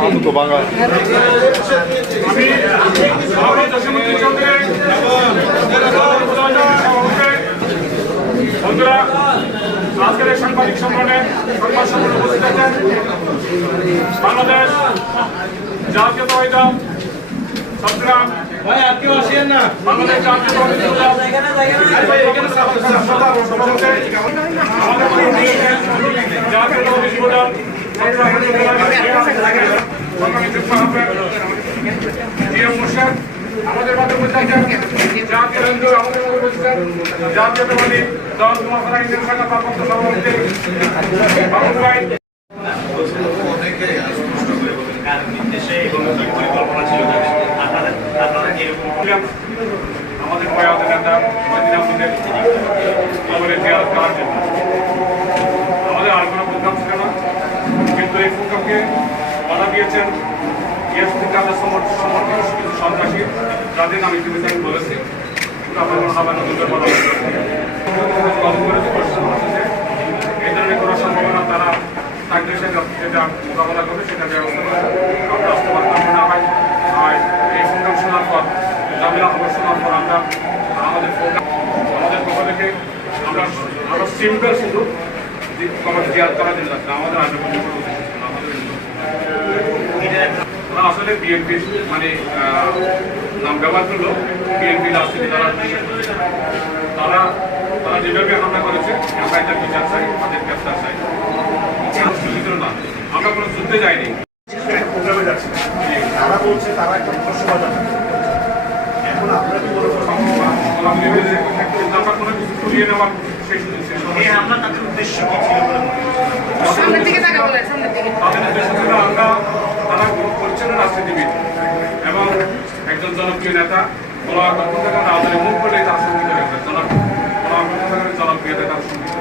한국도 망가. বন্ধুরা আজকের এই সাংবাদিক সম্মেলনে সংবাদ সম্মেলনে উপস্থিত আছেন বাংলাদেশ জাতীয়তাবাদী দল চট্টগ্রাম বাংলাদেশ জাতীয়তাবাদী দল জাতীয়তাবাদী যুব দল আমাদের মাঝে জাতীয় হিন্দু আমাদের মধ্যে বলছেন জাতীয়তাবাদী দল তোমার ইন্ডিয়ান শাখা প্রাপ্ত সভাপতি বাবুল ভাই আমাদের প্রয়াত নেতা মদিনামুদ্দিন আমাদের জিয়ারত করার জন্য আমাদের আর কোনো প্রোগ্রাম ছিল না, কিন্তু এই প্রোগ্রামকে বাধা দিয়েছেন সমর্থিত কিছু সন্ত্রাসী, যাদের আমি ইতিমধ্যে বলেছি, কিন্তু আপনার কোনো হবে না এই ধরনের কোনো সম্ভাবনা তারা থাকলে সেটা মোকাবেলা করবে, সেটা ব্যবস্থা করে আমরা আসতে পারতাম না হয়। এই প্রোগ্রাম শোনার পর জামিলা খবর শোনার পর আমরা আমাদের পক্ষ থেকে আমরা সিম্পল শুধু কমিটি জিয়ারত করার জন্য আমাদের আসলে বিএনপির মানে নাম ব্যবহার করলো বিএনপি রাজনীতি তারা যেভাবে হামলা করেছে আমরা একটা বিচার চাই, তাদের গ্রেফতার চাই। না, আমরা কোনো যুদ্ধে যাইনি। তারা বলছে তারা একটা এখন আপনারা কি বলবো আমরা কোনো কিছু সরিয়ে নেওয়ার আমরা তাদের উদ্দেশ্য কি ছিল তাদের উদ্দেশ্য ছিল তারা পরিচ্ছন্ন রাজনীতিবিদ এবং একজন জনপ্রিয় নেতা আদারে মুখ করলে তার সঙ্গীত জনপ্রিয়তা তার সঙ্গীত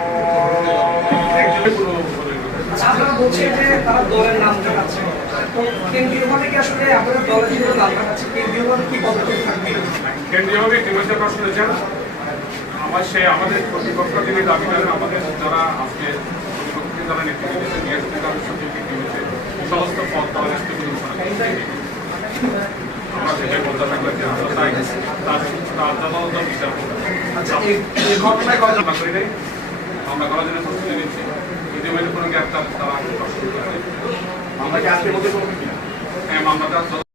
আপনারা বলছেন যে তারা দলের নাম জানাচ্ছে, কেন্দ্রীয়ভাবে কি আসলে আপনারা দলের জন্য নাম জানাচ্ছে, কেন্দ্রীয়ভাবে কি পদক্ষেপ থাকবে? কেন্দ্রীয়ভাবে ইতিমধ্যে আপনারা শুনেছেন আমাদের প্রতিপক্ষ থেকে দাবি করেন আমাদের যারা আজকে প্রতিপক্ষকে যারা নেতৃত্ব দিয়েছে ডিএসপি তাদের সঙ্গে বিক্রি হয়েছে সমস্ত পদ তারা আমরা সেটাই বলতে থাকলে যে আমরা চাই তার যথাযথ বিচার করবো। আমরা করার জন্য প্রস্তুতি নিচ্ছি, ইতিমধ্যে কোনো গ্রেপ্তার তারা আমরা কি আজকের মধ্যে হ্যাঁ মামলাটা